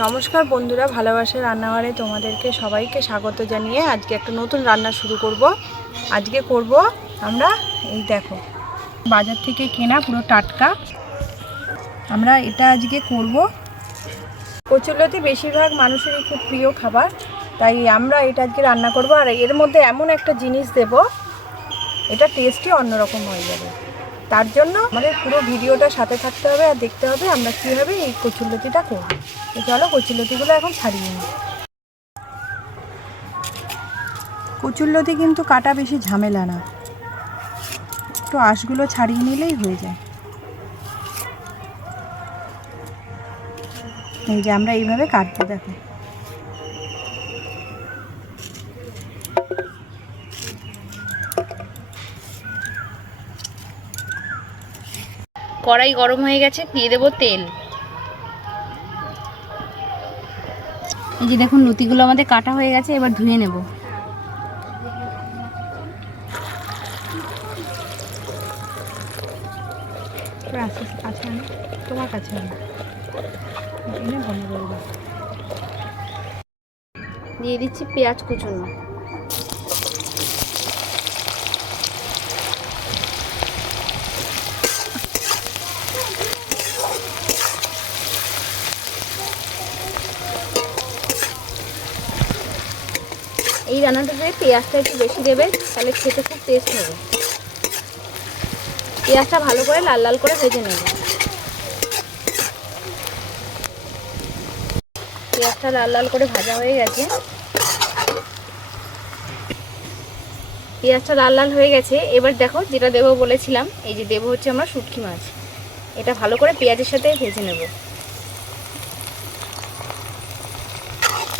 নমস্কার বন্ধুরা, ভালোবাসার রান্নাঘরে তোমাদেরকে সবাইকে স্বাগত জানিয়ে আজকে একটা নতুন রান্না শুরু করব। আজকে করব আমরা এই দেখো বাজার থেকে কেনা পুরো টাটকা আমরা এটা আজকে করব। কচুরলতি বেশিরভাগ মানুষেরই খুব প্রিয় খাবার, তাই আমরা এটা আজকে রান্না করব। আর এর মধ্যে এমন একটা জিনিস দেব, এটা টেস্টই অন্যরকম হয়ে যাবে। তার জন্য আমাদের পুরো ভিডিওটা সাথে থাকতে হবে আর দেখতে হবে আমরা কীভাবে এই কচুরলতিটা করব। তো চলো কচুরলতিগুলো এখন ছাড়িয়ে নিই। কচুরলতি কিন্তু কাটা বেশি ঝামেলা না, একটু আঁশগুলো ছাড়িয়ে নিলেই হয়ে যায়। এই যে আমরা এইভাবে কাটবো, দেখো কড়াই গরম হয়ে গেছে, দিয়ে দেবো তেল। এই যে দেখুন লতিগুলো আমাদের কাটা হয়ে গেছে, এবার ধুয়ে নেব। তোমার কাছে দিয়ে দিচ্ছি পেঁয়াজ কুচুনো। এই রান্নাটাতে পেঁয়াজটা একটু বেশি দেবে, তাহলে খেতে খুব টেস্ট হবে। পেঁয়াজটা ভালো করে লাল লাল করে ভেজে নেব। পেঁয়াজটা লাল লাল করে ভাজা হয়ে গেছে। পেঁয়াজটা লাল লাল হয়ে গেছে, এবার দেখো যেটা দেবো বলেছিলাম, এই যে দেবো হচ্ছে আমরা শুটকি মাছ। এটা ভালো করে পেঁয়াজের সাথে ভেজে নেব।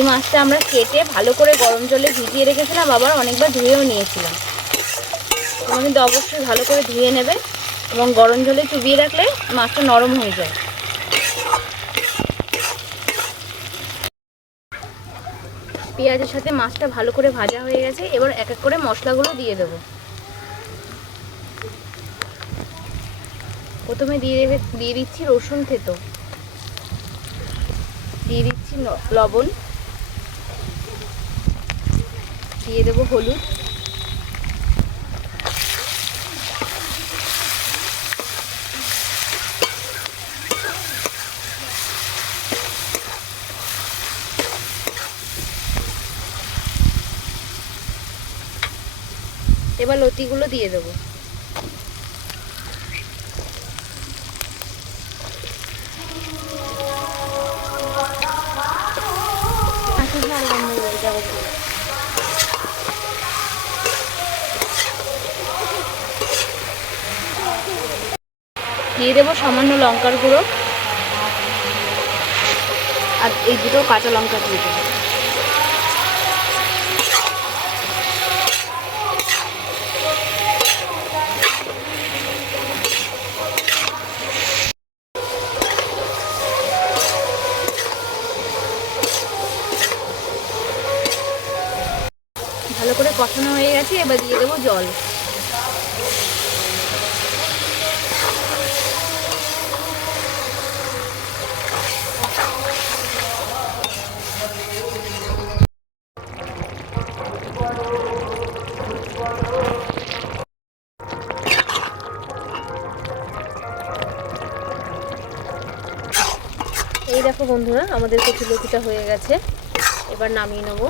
এই মাছটা আমরা কেটে ভালো করে গরম জলে ভিজিয়ে রেখেছিলাম, আবার অনেকবার ধুয়েও নিয়েছিলাম। তোমরা কিন্তু অবশ্যই ভালো করে ধুয়ে নেবে এবং গরম জলে চুবিয়ে রাখলে মাছটা নরম হয়ে যায়। পেঁয়াজের সাথে মাছটা ভালো করে ভাজা হয়ে গেছে, এবার এক এক করে মশলাগুলো দিয়ে দেবো। প্রথমে দিয়ে দিচ্ছি রসুন থেতো, দিয়ে দিচ্ছি লবণ, দিয়ে দেবো হলুদ, এবার লতিগুলো দিয়ে দেবো। দিয়ে দেবো সামান্য লঙ্কার গুঁড়ো, আর এই দুটো কাঁচা লঙ্কা দিয়ে দেবো। ভালো করে কষানো হয়ে গেছে, এবার দিয়ে দেবো জল। এই দেখো বন্ধুরা, আমাদের কচুরলতিটা হয়ে গেছে, এবার নামিয়ে নেবো।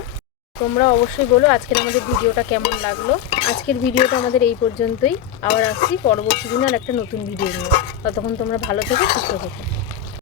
তোমরা অবশ্যই বলো আজকের আমাদের ভিডিওটা কেমন লাগলো। আজকের ভিডিওটা আমাদের এই পর্যন্তই, আবার আসছি পরবর্তী দিন আর একটা নতুন ভিডিও নিয়ে। ততক্ষণ তোমরা ভালো থেকো, সুস্থ থেকো।